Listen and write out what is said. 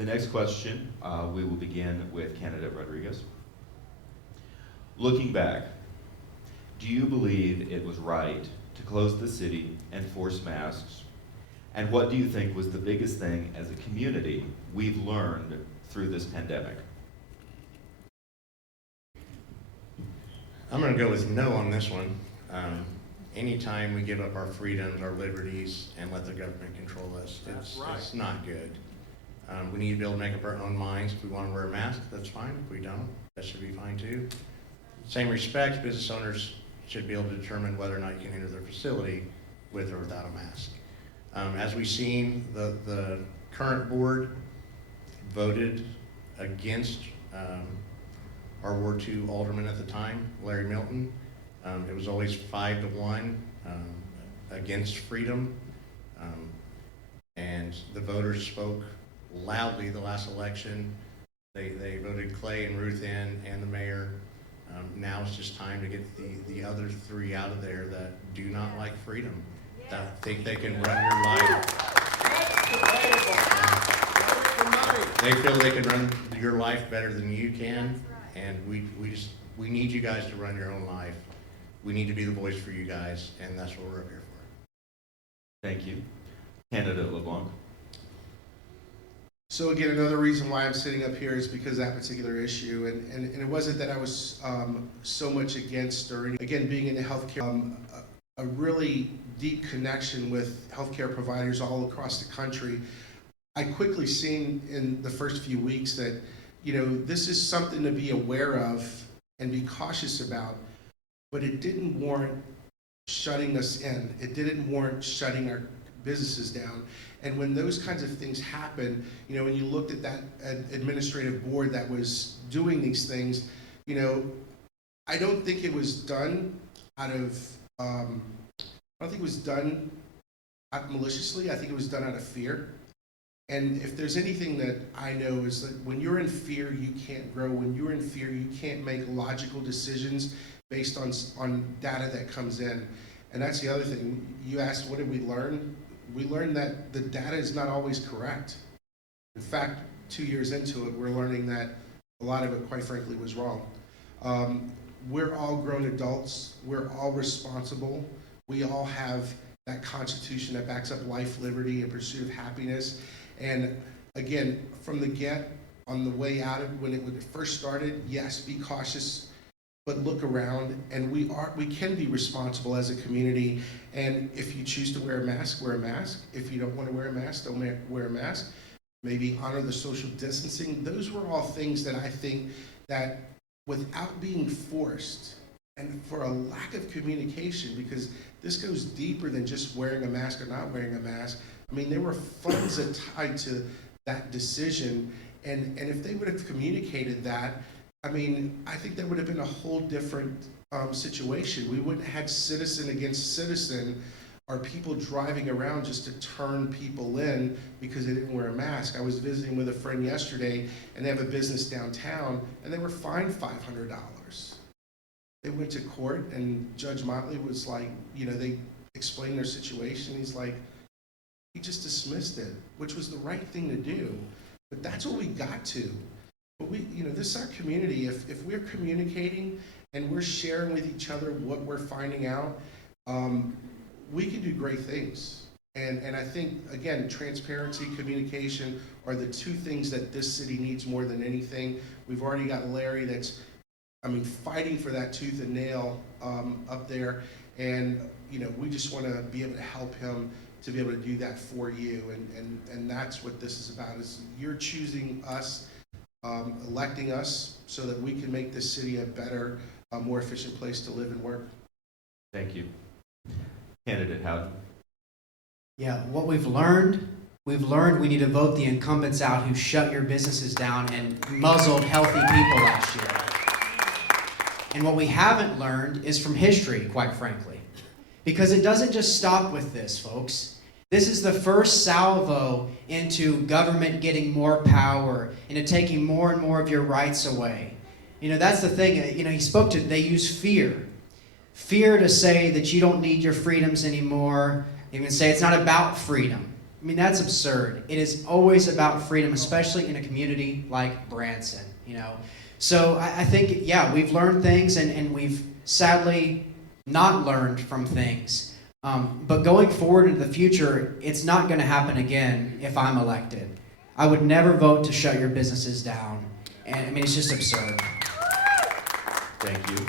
The next question, we will begin with candidate Rodriguez. Looking back, do you believe it was right to close the city and force masks? And what do you think was the biggest thing as a community we've learned through this pandemic? I'm going to go with no on this one. Anytime we give up our freedoms, our liberties, and let the government control us, it's not good. We need to be able to make up our own minds. If we want to wear a mask, that's fine. If we don't, that should be fine too. Same respect, business owners should be able to determine whether or not you can enter their facility with or without a mask. As we've seen, the current board voted against our Ward 2 Alderman at the time, Larry Milton. It was always 5-1 against freedom. And the voters spoke loudly the last election. They voted Clay and Ruth in and the mayor. Now it's just time to get the other three out of there that do not like freedom, that think they can run your life. They feel they can run your life better than you can, and we need you guys to run your own life. We need to be the voice for you guys, and that's what we're up here for. Thank you. Candidate LeBlanc. So again, another reason why I'm sitting up here is because of that particular issue, and it wasn't that I was so much against, or again, being in the healthcare, a really deep connection with healthcare providers all across the country. I quickly seen in the first few weeks that, you know, this is something to be aware of and be cautious about, but it didn't warrant shutting us in. It didn't warrant shutting our businesses down. And when those kinds of things happen, you know, when you looked at that administrative board that was doing these things, you know, I don't think it was done out of, I don't think it was done maliciously. I think it was done out of fear. And if there's anything that I know is that when you're in fear, you can't grow. When you're in fear, you can't make logical decisions based on data that comes in. And that's the other thing. You asked, what did we learn? We learned that the data is not always correct. In fact, 2 years into it, we're learning that a lot of it, quite frankly, was wrong. We're all grown adults. We're all responsible. We all have that Constitution that backs up life, liberty, and pursuit of happiness. And again, from the get, on the way out of when it first started, yes, be cautious, but look around, and we can be responsible as a community. And if you choose to wear a mask, wear a mask. If you don't want to wear a mask, don't wear a mask. Maybe honor the social distancing. Those were all things that I think that without being forced, and for a lack of communication, because this goes deeper than just wearing a mask or not wearing a mask. I mean, there were funds tied to that decision, and if they would have communicated that, I mean, I think that would have been a whole different situation. We wouldn't have had citizen against citizen, or people driving around just to turn people in because they didn't wear a mask. I was visiting with a friend yesterday, and they have a business downtown, and they were fined $500. They went to court, and Judge Motley was like, you know, they explained their situation. He's like, he just dismissed it, which was the right thing to do. But that's what we got to. But we, you know, this is our community. If we're communicating and we're sharing with each other what we're finding out, we can do great things. And I think, again, transparency, communication are the two things that this city needs more than anything. We've already got Larry that's, I mean, fighting for that tooth and nail up there. And, you know, we just want to be able to help him to be able to do that for you. And that's what this is about, is you're choosing us, electing us so that we can make this city a better, more efficient place to live and work. Thank you. Candidate Howden. Yeah, what we've learned we need to vote the incumbents out who shut your businesses down and muzzled healthy people last year. And what we haven't learned is from history, quite frankly. Because it doesn't just stop with this, folks. This is the first salvo into government getting more power, into taking more and more of your rights away. You know, that's the thing. You know, he spoke to, they use fear. Fear to say that you don't need your freedoms anymore. They even say it's not about freedom. I mean, that's absurd. It is always about freedom, especially in a community like Branson, you know. So I think, yeah, we've learned things and we've sadly not learned from things. But going forward into the future, it's not going to happen again if I'm elected. I would never vote to shut your businesses down. And I mean, it's just absurd. Thank you.